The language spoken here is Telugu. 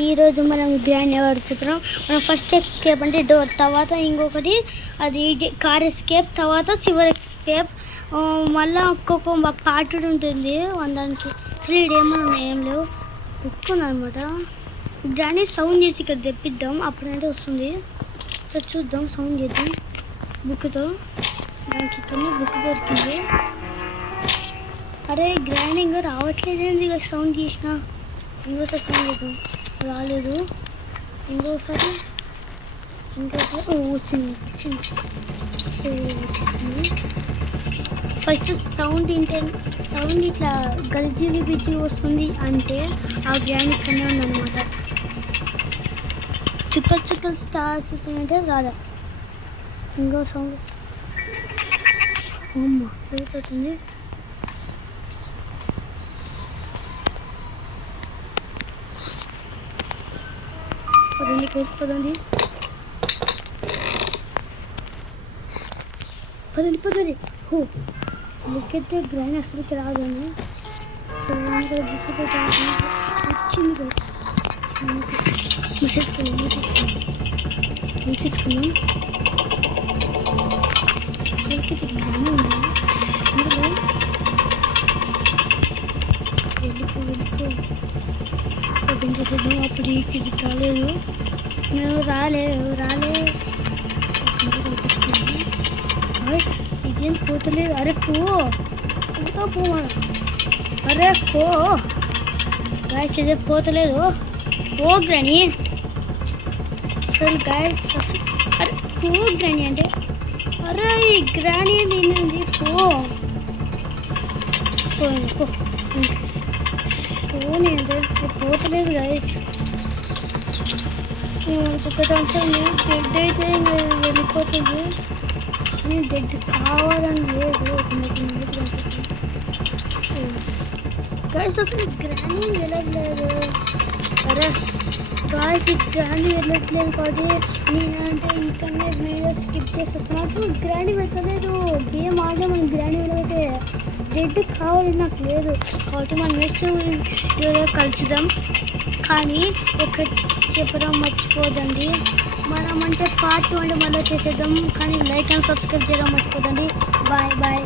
ఈరోజు మనం గ్రాండ్ ఆడుకుంటున్నాం. మనం ఫస్ట్ ఎస్కేప్ అంటే డోర్, తర్వాత ఇంకొకటి అది కార్ ఎస్కేప్, తర్వాత సివర్ ఎస్కేప్, మళ్ళీ ఒక్కొక్క పార్ట్ ఉంటుంది దానికి. అసలు ఇడేమన్నా ఏం లేవు ఎక్కువ అనమాట. గ్రాండ్ సౌండ్ చేసి ఇక్కడ తెప్పిద్దాం, అప్పుడంటే వస్తుంది. సరే చూద్దాం, సౌండ్ చేద్దాం బుక్తో. దానికి ఇక్కడ బుక్ దొరికింది. అరే గ్రాండ్ ఇంకా రావట్లేదేంది, ఇక సౌండ్ చేసిన. ఇంకోసారి సౌండ్ చేద్దాం, రాలేదు. ఇంకోసారి వచ్చింది. వచ్చేసింది. ఫస్ట్ సౌండ్ ఇట్లా గల్జీలు బిజీ వస్తుంది అంటే ఆ గ్రాండ్ ఇక్కడనే ఉందన్నమాట. చుక్కలు స్టార్స్ వచ్చినట్టే రాదా. ఇంకో సౌండ్ అమ్మ అవుతుంది. పదండి కేసు పదండి. హో బుక్ అయితే గ్రాండ్ అసలుకి రాదని. సో బుక్ వచ్చింది. మూసేసుకున్నాం. అసలుకి గ్రాండ్ ఉంది అందులో. వెళ్ళిపో ఓపెన్ చేసేద్దాం. అప్పుడు ఇది రాలేదు, మేము రాలే ఇదేం పోతలేదు. అరే పో అరే పో గాయస్, ఇదే పోతలేదు. పో గ్రాని అసలు గాయస్, అరే పో గ్రాని అంటే. అరే ఈ గ్రాని తినండి, పోనీ అంటే పోతలేదు గాయస్. ఒక సంవత్సరం డెడ్ అయితే వెళ్ళిపోతుంది. డెడ్ కావాలని లేదు గాయస్. అసలు గ్రాండ్ వెళ్ళట్లేదు. అరే గాయస్ గ్రాండ్ వెళ్ళట్లేదు కాబట్టి నేనంటే ఇంకనే వీడియో స్కిప్ చేసి వస్తున్నాను. గ్రాండ్ వెళ్ళలేదు. గేమ్ ఆడే మనం గ్రాండ్ వెళ్ళైతే డెడ్ కావాలి నాకు లేదు కాబట్టి మనం నెక్స్ట్ వీడియో కలుసుదాం. కానీ ఒకటి చెప్పడం మర్చిపోదండి, మనం అంటే పార్ట్ 2 అంటే మళ్ళీ చేసేద్దాం. కానీ లైక్ అండ్ సబ్స్క్రైబ్ చేయడం మర్చిపోదండి. బాయ్.